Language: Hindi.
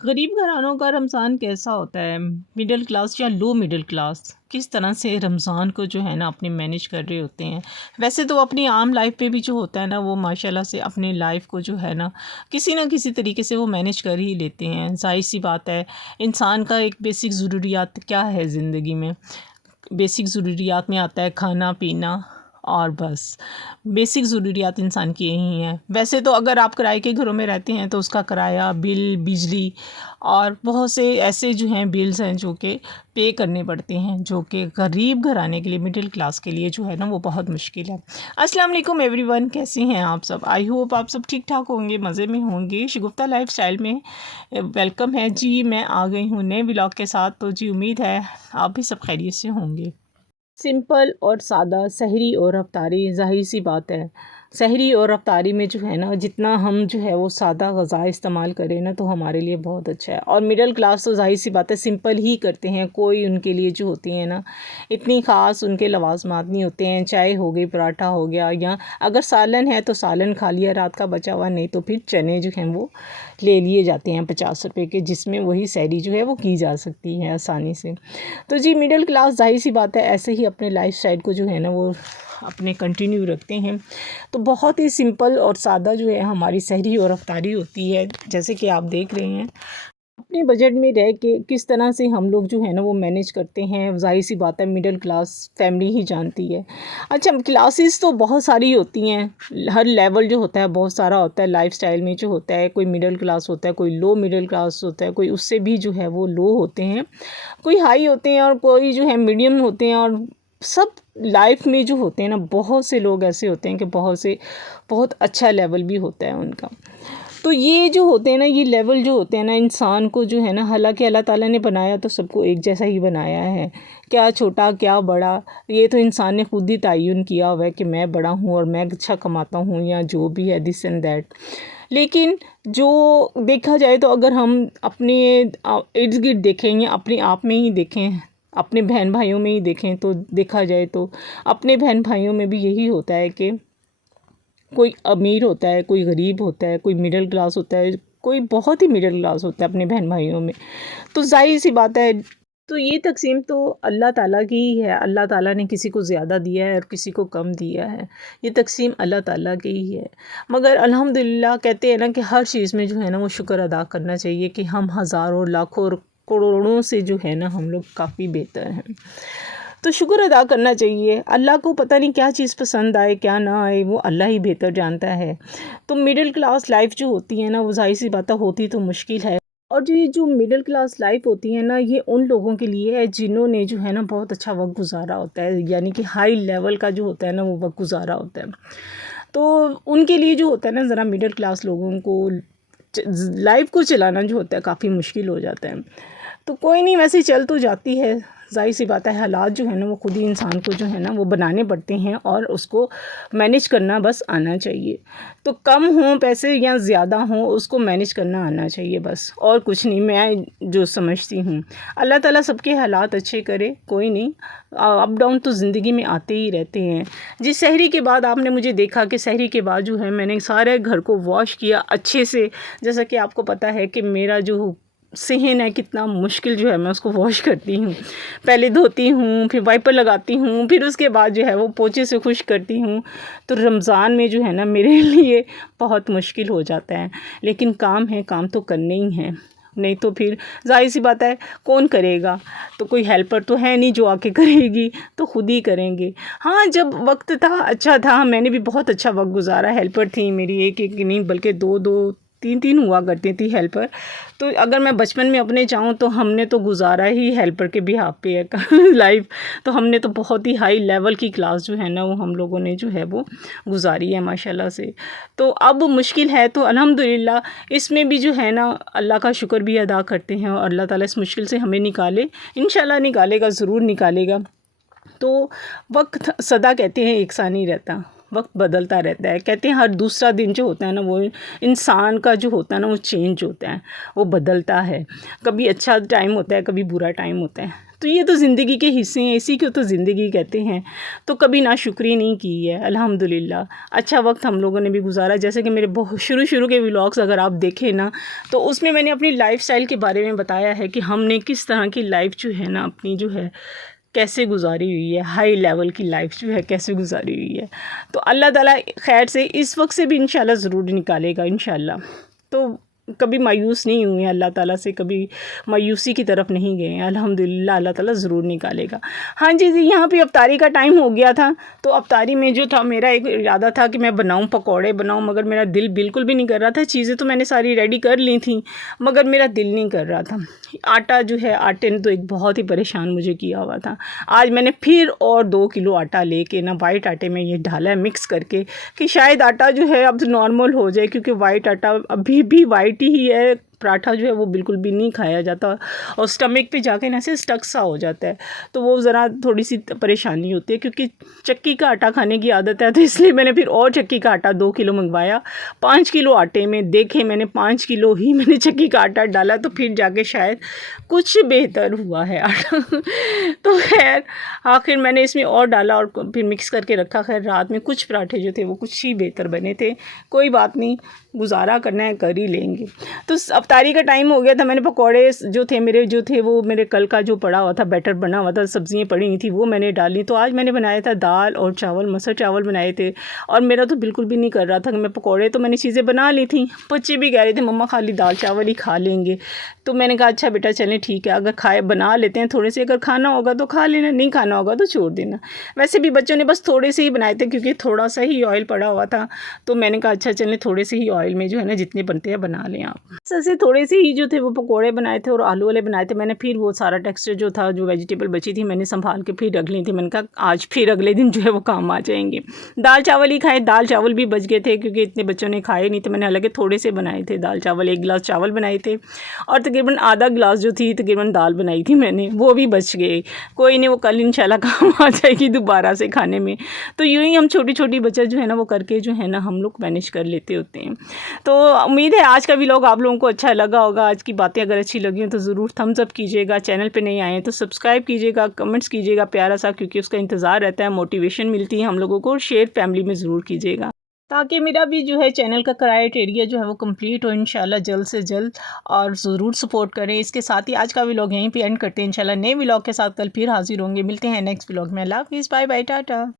गरीब घरानों का रमज़ान कैसा होता है? मिडिल क्लास या लो मिडिल क्लास किस तरह से रमज़ान को जो है ना अपने मैनेज कर रहे होते हैं। वैसे तो अपनी आम लाइफ में भी जो होता है ना वो माशाल्लाह से अपनी लाइफ को जो है ना किसी तरीके से वो मैनेज कर ही लेते हैं। ज़ाहिर सी बात है, इंसान का एक बेसिक ज़रूरियात क्या है ज़िंदगी में? बेसिक ज़रूरियात में आता है खाना पीना, और बस बेसिक ज़रूरियात इंसान की यही हैं। वैसे तो अगर आप किराए के घरों में रहते हैं तो उसका किराया, बिल, बिजली और बहुत से ऐसे जो हैं बिल्स हैं जो कि पे करने पड़ते हैं, जो कि गरीब घराने के लिए, मिडिल क्लास के लिए जो है ना वो बहुत मुश्किल है। अस्सलाम वालेकुम एवरीवन, कैसे हैं आप सब? आई होप आप सब ठीक ठाक होंगे, मज़े में होंगे। शगुफ्ता लाइफस्टाइल में वेलकम है जी। मैं आ गई हूँ नए व्लॉग के साथ, तो जी उम्मीद है आप भी सब खैरियत से होंगे। सिंपल और सादा सहरी और अफ्तारी, ज़ाहिर सी बात है सहरी और अफ्तारी में जो है ना जितना हम जो है वो सादा ग़ज़ा इस्तेमाल करें ना तो हमारे लिए बहुत अच्छा है। और मिडिल क्लास तो ज़ाहिर सी बात है सिंपल ही करते हैं। कोई उनके लिए जो होती हैं ना इतनी ख़ास उनके लवाज़मात नहीं होते हैं। चाय हो गई, पराठा हो गया, या अगर सालन है तो सालन खा लिया रात का बचा हुआ, नहीं तो फिर चने जो हैं वो ले लिए जाते हैं 50 रुपए के, जिसमें वही सहरी जो है वो की जा सकती है आसानी से। तो जी मिडिल क्लास ज़ाहिर सी बात है ऐसे ही अपने लाइफस्टाइल को जो है ना वो अपने कंटिन्यू रखते हैं। तो बहुत ही सिंपल और सादा जो है हमारी सहरी और अफ्तारी होती है, जैसे कि आप देख रहे हैं। अपने बजट में रह के किस तरह से हम लोग जो है ना वो मैनेज करते हैं, ज़ाहिर सी बात है मिडिल क्लास फैमिली ही जानती है। अच्छा, क्लासेस तो बहुत सारी होती हैं, हर लेवल जो होता है बहुत सारा होता है लाइफस्टाइल में जो होता है। कोई मिडिल क्लास होता है, कोई लो मिडिल क्लास होता है, कोई उससे भी जो है वो लो होते हैं, कोई हाई होते हैं और कोई जो है मीडियम होते हैं। और सब लाइफ में जो होते हैं ना बहुत से लोग ऐसे होते हैं कि बहुत अच्छा लेवल भी होता है उनका। तो ये जो होते हैं ना ये लेवल जो होते हैं ना इंसान को जो है ना, हालांकि अल्लाह ताला ने बनाया तो सबको एक जैसा ही बनाया है, क्या छोटा क्या बड़ा ये तो इंसान ने खुद ही तयन किया हुआ है कि मैं बड़ा हूँ और मैं अच्छा कमाता हूँ या जो भी है दिस एंड दैट। लेकिन जो देखा जाए तो अगर हम अपने इर्द गिर्द देखें या अपने आप में ही देखें, अपने बहन भाइयों में ही देखें, तो देखा जाए तो अपने बहन भाइयों में भी यही होता है कि कोई अमीर होता है, कोई गरीब होता है, कोई मिडिल क्लास होता है, कोई बहुत ही मिडिल क्लास होता है अपने बहन भाइयों में। तो ज़ाहिर सी बात है, तो ये तक़सीम तो अल्लाह ताला की ही है। अल्लाह ताला ने किसी को ज़्यादा दिया है और किसी को कम दिया है, ये तक़सीम अल्लाह ताला की ही है। मगर अल्हम्दुलिल्लाह कहते हैं ना कि हर चीज़ में जो है ना वो शुक्र अदा करना चाहिए कि हम हज़ारों लाखों और करोड़ों से जो है ना हम लोग काफ़ी बेहतर हैं। तो शुक्र अदा करना चाहिए। अल्लाह को पता नहीं क्या चीज़ पसंद आए क्या ना आए, वो अल्लाह ही बेहतर जानता है। तो मिडिल क्लास लाइफ जो होती है ना वो ज़ाहिर सी बात है होती तो मुश्किल है। और जो ये जो मिडिल क्लास लाइफ होती है ना ये उन लोगों के लिए है जिन्होंने जो है ना बहुत अच्छा वक्त गुजारा होता है, यानी कि हाई लेवल का जो होता है ना वो वक्त गुजारा होता है। तो उनके लिए जो होता है ना ज़रा मिडिल क्लास लोगों को लाइफ को चलाना जो होता है काफ़ी मुश्किल हो जाता है। तो कोई नहीं, वैसे ही चल तो जाती है। ज़ाहिर सी बात है हालात जो है ना वो खुद ही इंसान को जो है ना वो बनाने पड़ते हैं और उसको मैनेज करना बस आना चाहिए। तो कम हों पैसे या ज़्यादा हों उसको मैनेज करना आना चाहिए बस, और कुछ नहीं। मैं जो समझती हूँ अल्लाह ताला सबके हालात अच्छे करे, कोई नहीं, अप डाउन तो ज़िंदगी में आते ही रहते हैं। जी सहरी के बाद आपने मुझे देखा कि सहरी के बाद जो है मैंने सारे घर को वॉश किया अच्छे से। जैसा कि आपको पता है कि मेरा जो सेहन है कितना मुश्किल जो है मैं उसको वॉश करती हूँ, पहले धोती हूँ, फिर वाइपर लगाती हूँ, फिर उसके बाद जो है वो पोंछे से खुश करती हूँ। तो रमज़ान में जो है ना मेरे लिए बहुत मुश्किल हो जाता है, लेकिन काम है, काम तो करने ही हैं, नहीं तो फिर ज़ाहिर सी बात है कौन करेगा। तो कोई हेल्पर तो है नहीं जो आके करेगी, तो खुद ही करेंगे। हाँ, जब वक्त था अच्छा था, मैंने भी बहुत अच्छा वक्त गुजारा। हेल्पर थी मेरी एक एक नहीं बल्कि दो दो तीन तीन हुआ करती थी हेल्पर। तो अगर मैं बचपन में अपने जाऊँ तो हमने तो गुजारा ही हेल्पर के बिहाफ़ पे है लाइफ। तो हमने तो बहुत ही हाई लेवल की क्लास जो है ना वो हम लोगों ने जो है वो गुजारी है माशाल्लाह से। तो अब मुश्किल है तो अल्हम्दुलिल्लाह इसमें भी जो है ना अल्लाह का शुक्र भी अदा करते हैं और अल्लाह ताला इस मुश्किल से हमें निकाले, इंशाल्लाह निकालेगा, ज़रूर निकालेगा। तो वक्त सदा कहते हैं एक सा नहीं रहता, वक्त बदलता रहता है। कहते हैं हर दूसरा दिन जो होता है ना वो इंसान का जो होता है ना वो चेंज होता है, वो बदलता है। कभी अच्छा टाइम होता है, कभी बुरा टाइम होता है। तो ये तो ज़िंदगी के हिस्से हैं, इसी को तो ज़िंदगी कहते हैं। तो कभी नाशुक्री नहीं की है, अल्हम्दुलिल्लाह। अच्छा वक्त हम लोगों ने भी गुजारा। जैसे कि मेरे बहुत शुरू के व्लॉग्स अगर आप देखें ना, तो उसमें मैंने अपनी लाइफ़स्टाइल के बारे में बताया है कि हमने किस तरह की लाइफ जो है ना अपनी जो है कैसे गुजारी हुई है, हाई लेवल की लाइफ जो है कैसे गुजारी हुई है। तो अल्लाह ताला खैर से इस वक्त से भी इंशाल्लाह ज़रूर निकालेगा इंशाल्लाह। तो कभी मायूस नहीं हुए हैं अल्लाह ताला से, कभी मायूसी की तरफ नहीं गए हैं। अल्हम्दुलिल्लाह अल्लाह ताला ज़रूर निकालेगा। हाँ जी जी, यहाँ पे अफ्तारी का टाइम हो गया था। तो अफ्तारी में जो था मेरा एक इरादा था कि मैं बनाऊँ, पकौड़े बनाऊँ, मगर मेरा दिल बिल्कुल भी नहीं कर रहा था। चीज़ें तो मैंने सारी रेडी कर ली थी, मगर मेरा दिल नहीं कर रहा था। आटा जो है, आटे ने तो एक बहुत ही परेशान मुझे किया हुआ था। आज मैंने फिर और 2 किलो आटा लेके ना वाइट आटे में ये डाला है मिक्स करके, कि शायद आटा जो है अब नॉर्मल हो जाए, क्योंकि वाइट आटा अभी भी वाइट ही है। पराठा जो है वो बिल्कुल भी नहीं खाया जाता और स्टमक पे जाके ना ऐसे स्टक सा हो जाता है। तो वो ज़रा थोड़ी सी परेशानी होती है, क्योंकि चक्की का आटा खाने की आदत है। तो इसलिए मैंने फिर और चक्की का आटा 2 किलो मंगवाया। 5 किलो आटे में देखे मैंने 5 किलो ही मैंने चक्की का आटा डाला, तो फिर जाके शायद कुछ बेहतर हुआ है आटा। तो खैर आखिर मैंने इसमें और डाला और फिर मिक्स करके रखा। खैर रात में कुछ पराठे जो थे वो कुछ ही बेहतर बने थे। कोई बात नहीं, गुजारा करना है, कर ही लेंगे। तो अफ्तारी का टाइम हो गया था। मैंने पकौड़े जो थे मेरे वो मेरे कल का जो पड़ा हुआ था, बैटर बना हुआ था, सब्जियां पड़ी हुई थी, वो मैंने डाली। तो आज मैंने बनाया था दाल और चावल, मसूर चावल बनाए थे। और मेरा तो बिल्कुल भी नहीं कर रहा था कि मैं पकौड़े, तो मैंने चीज़ें बना ली थी। बच्चे भी कह रहे थे मम्मा खाली दाल चावल ही खा लेंगे। तो मैंने कहा अच्छा बेटा चलें ठीक है, अगर खाए बना लेते हैं थोड़े से, अगर खाना होगा तो खा लेना, नहीं खाना होगा तो छोड़ देना। वैसे भी बच्चों ने बस थोड़े से ही बनाए थे, क्योंकि थोड़ा सा ही ऑयल पड़ा हुआ था। तो मैंने कहा अच्छा चलें थोड़े से ही ऑयल में जो है ना जितने बनते हैं बना लें आप। ऐसे थोड़े से ही जो थे वो पकोड़े बनाए थे और आलू वाले बनाए थे मैंने। फिर वो सारा टेक्सचर जो था, जो वेजिटेबल बची थी, मैंने संभाल के फिर रख ली थी। मैंने कहा आज फिर अगले दिन जो है वो काम आ जाएंगे। दाल चावल ही खाए, दाल चावल भी बच गए थे, क्योंकि इतने बच्चों ने खाए नहीं थे। मैंने हालांकि थोड़े से बनाए थे दाल चावल, 1 गिलास चावल बनाए थे और तकरीबन आधा गिलास जो थी तकरीबन दाल बनाई थी मैंने, वो भी बच गए। कोई नहीं, वो कल इंशाल्लाह काम आ जाएगी दोबारा से खाने में। तो यूँ ही हम छोटी छोटी बचत जो है ना वो करके जो है ना हम लोग मैनेज कर लेते होते हैं। तो उम्मीद है आज का व्लॉग आप लोगों को अच्छा लगा होगा। आज की बातें अगर अच्छी लगी हो तो ज़रूर थम्स अप कीजिएगा। चैनल पे नहीं आए हैं तो सब्सक्राइब कीजिएगा, कमेंट्स कीजिएगा प्यारा सा, क्योंकि उसका इंतज़ार रहता है, मोटिवेशन मिलती है हम लोगों को। और शेयर फैमिली में ज़रूर कीजिएगा, ताकि मेरा भी जो है चैनल का क्राइटेरिया जो है वो कंप्लीट हो इंशाल्लाह जल्द से जल्द। और ज़रूर सपोर्ट करें। इसके साथ ही आज का व्लॉग यहीं पे एंड करते हैं। इंशाल्लाह नए व्लॉग के साथ कल फिर हाजिर होंगे। मिलते हैं नेक्स्ट व्लॉग में। अल्लाह हाफिज़, बाय बाय, टाटा।